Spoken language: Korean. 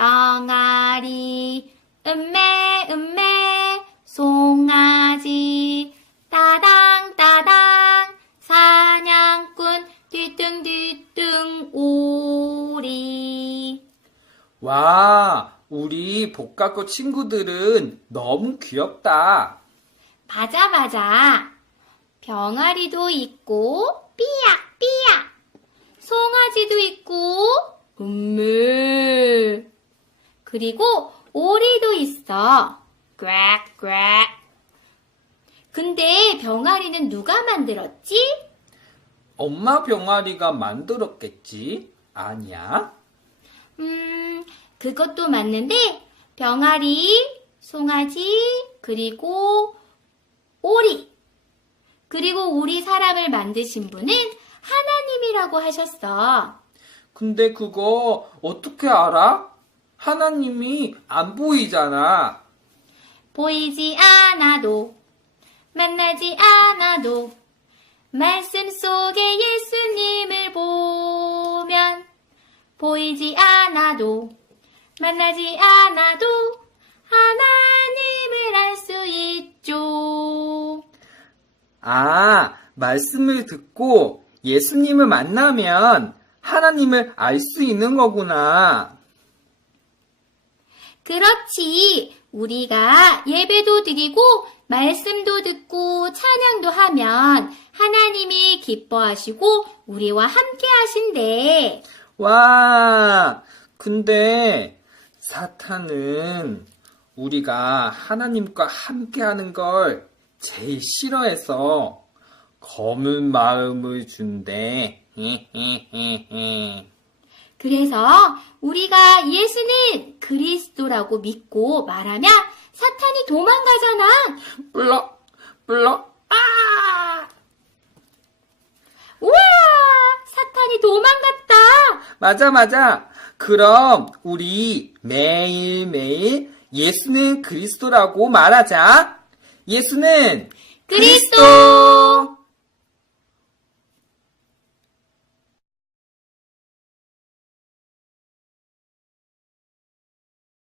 병아리, 음메, 음메, 송아지, 따당, 따당, 사냥꾼, 뒤뚱뒤뚱, 오리. 와, 우리 복가구 친구들은 너무 귀엽다. 맞아, 맞아. 병아리도 있고, 삐약, 삐약. 송아지도 있고, 음메. 그리고 오리도 있어. 꽥, 꽥. 근데 병아리는 누가 만들었지? 엄마 병아리가 만들었겠지? 아니야? 음, 그것도 맞는데, 병아리, 송아지, 그리고 오리. 그리고 우리 사람을 만드신 분은 하나님이라고 하셨어. 근데 그거 어떻게 알아? 하나님이 안 보이잖아. 보이지 않아도, 만나지 않아도, 말씀 속에 예수님을 보면, 보이지 않아도, 만나지 않아도, 하나님을 알 수 있죠. 아, 말씀을 듣고 예수님을 만나면 하나님을 알 수 있는 거구나. 그렇지. 우리가 예배도 드리고 말씀도 듣고 찬양도 하면 하나님이 기뻐하시고 우리와 함께 하신대. 와, 근데 사탄은 우리가 하나님과 함께 하는 걸 제일 싫어해서 검은 마음을 준대. 그래서 우리가 예수는 그리스도라고 믿고 말하면 사탄이 도망가잖아. 불러, 불러, 아! 우와! 사탄이 도망갔다. 맞아, 맞아. 그럼 우리 매일매일 예수는 그리스도라고 말하자. 예수는 그리스도!